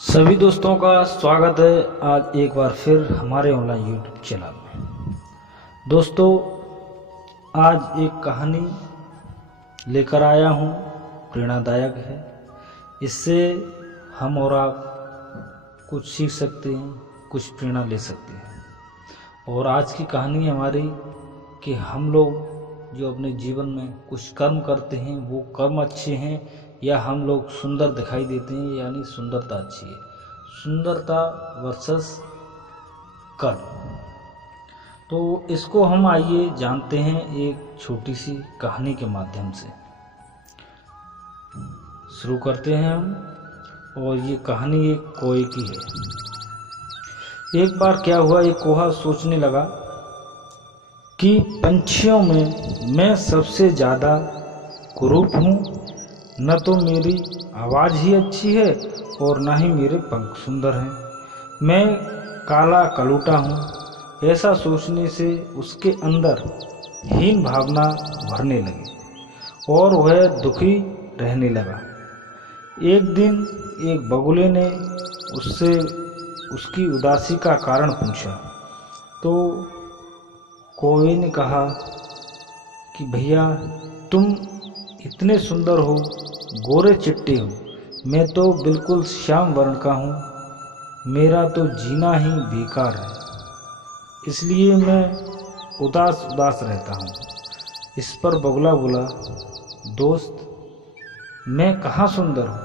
सभी दोस्तों का स्वागत है आज एक बार फिर हमारे ऑनलाइन यूट्यूब चैनल में। दोस्तों, आज एक कहानी लेकर आया हूँ, प्रेरणादायक है। इससे हम और आप कुछ सीख सकते हैं, कुछ प्रेरणा ले सकते हैं। और आज की कहानी हमारी कि हम लोग जो अपने जीवन में कुछ कर्म करते हैं वो कर्म अच्छे हैं या हम लोग सुंदर दिखाई देते हैं, यानी सुंदरता अच्छी है। सुंदरता वर्सेस कर्म। तो इसको हम आइए जानते हैं एक छोटी सी कहानी के माध्यम से। शुरू करते हैं हम। और ये कहानी एक कोए की है। एक बार क्या हुआ, एक कोहा सोचने लगा कि पंछियों में मैं सबसे ज़्यादा कुरूप हूँ। न तो मेरी आवाज़ ही अच्छी है और न ही मेरे पंख सुंदर हैं। मैं काला कलूटा हूँ। ऐसा सोचने से उसके अंदर हीन भावना भरने लगी और वह दुखी रहने लगा। एक दिन एक बगुले ने उससे उसकी उदासी का कारण पूछा। तो कौवे ने कहा कि भैया, तुम इतने सुंदर हो, गोरे चिट्टे हो, मैं तो बिल्कुल श्याम वर्ण का हूँ। मेरा तो जीना ही बेकार है, इसलिए मैं उदास उदास रहता हूँ। इस पर बगुला बोला, दोस्त, मैं कहाँ सुंदर हूँ।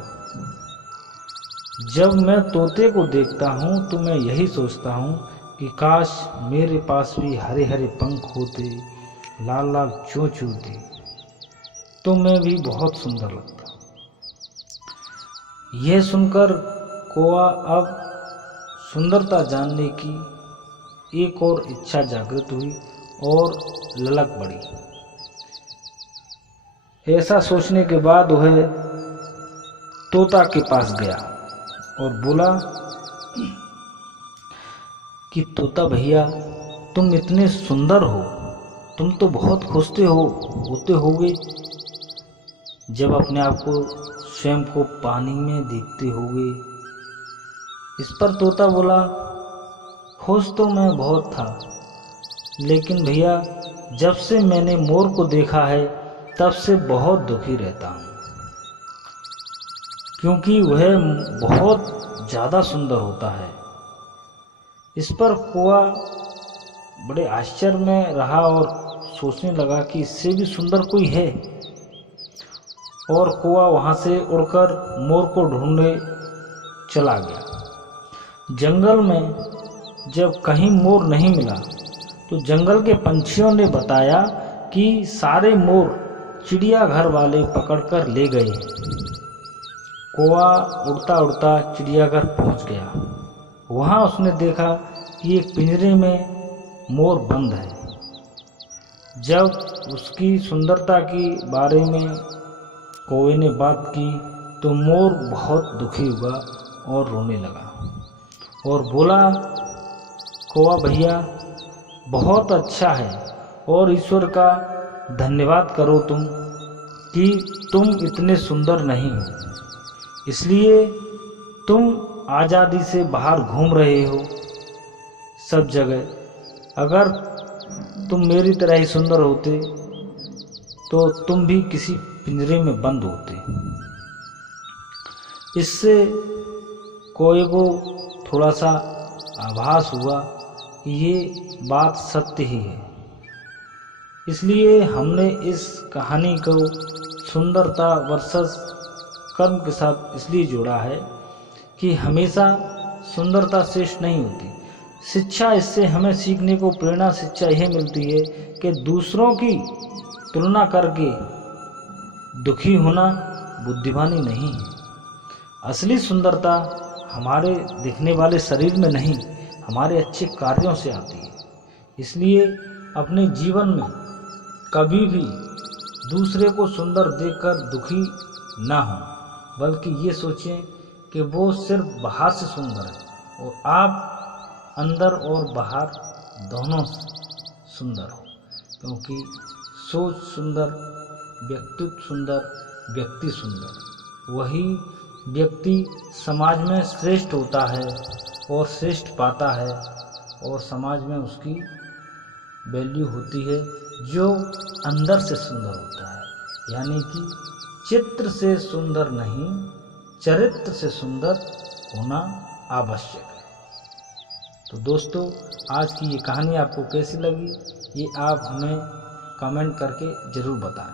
जब मैं तोते को देखता हूँ तो मैं यही सोचता हूँ कि काश मेरे पास भी हरे हरे पंख होते, लाल लाल चोंच होती, तो मैं भी बहुत सुंदर लगता। यह सुनकर कौवा अब सुंदरता जानने की एक और इच्छा जागृत हुई और ललक बढ़ी। ऐसा सोचने के बाद वह तोता के पास गया और बोला कि तोता भैया, तुम इतने सुंदर हो, तुम तो बहुत खुशते होते होगे जब अपने आप को स्वयं को पानी में देखते होगे। इस पर तोता बोला, खुश तो मैं बहुत था, लेकिन भैया जब से मैंने मोर को देखा है तब से बहुत दुखी रहता हूँ, क्योंकि वह बहुत ज़्यादा सुंदर होता है। इस पर कौवा बड़े आश्चर्य में रहा और सोचने लगा कि इससे भी सुंदर कोई है। और कौवा वहाँ से उड़कर मोर को ढूंढने चला गया। जंगल में जब कहीं मोर नहीं मिला तो जंगल के पंछियों ने बताया कि सारे मोर चिड़ियाघर वाले पकड़कर ले गए। कौवा उड़ता उड़ता चिड़ियाघर पहुँच गया। वहाँ उसने देखा कि एक पिंजरे में मोर बंद है। जब उसकी सुंदरता के बारे में कौवे ने बात की तो मोर बहुत दुखी हुआ और रोने लगा और बोला, कौवा भैया, बहुत अच्छा है और ईश्वर का धन्यवाद करो तुम कि तुम इतने सुंदर नहीं हो, इसलिए तुम आज़ादी से बाहर घूम रहे हो सब जगह। अगर तुम मेरी तरह ही सुंदर होते तो तुम भी किसी पिंजरे में बंद होते। इससे कौवे को थोड़ा सा आभास हुआ कि ये बात सत्य ही है। इसलिए हमने इस कहानी को सुंदरता वर्सेस कर्म के साथ इसलिए जोड़ा है कि हमेशा सुंदरता श्रेष्ठ नहीं होती। शिक्षा इससे हमें सीखने को प्रेरणा शिक्षा यह मिलती है कि दूसरों की तुलना करके दुखी होना बुद्धिमानी नहीं है। असली सुंदरता हमारे दिखने वाले शरीर में नहीं, हमारे अच्छे कार्यों से आती है। इसलिए अपने जीवन में कभी भी दूसरे को सुंदर देखकर दुखी ना हो, बल्कि ये सोचें कि वो सिर्फ बाहर से सुंदर है और आप अंदर और बाहर दोनों सुंदर हो। क्योंकि सोच सुंदर, व्यक्तित्व सुंदर, व्यक्ति सुंदर, वही व्यक्ति समाज में श्रेष्ठ होता है और श्रेष्ठ पाता है और समाज में उसकी वैल्यू होती है जो अंदर से सुंदर होता है। यानी कि चित्र से सुंदर नहीं, चरित्र से सुंदर होना आवश्यक है। तो दोस्तों, आज की ये कहानी आपको कैसी लगी ये आप हमें कमेंट करके ज़रूर बताएं।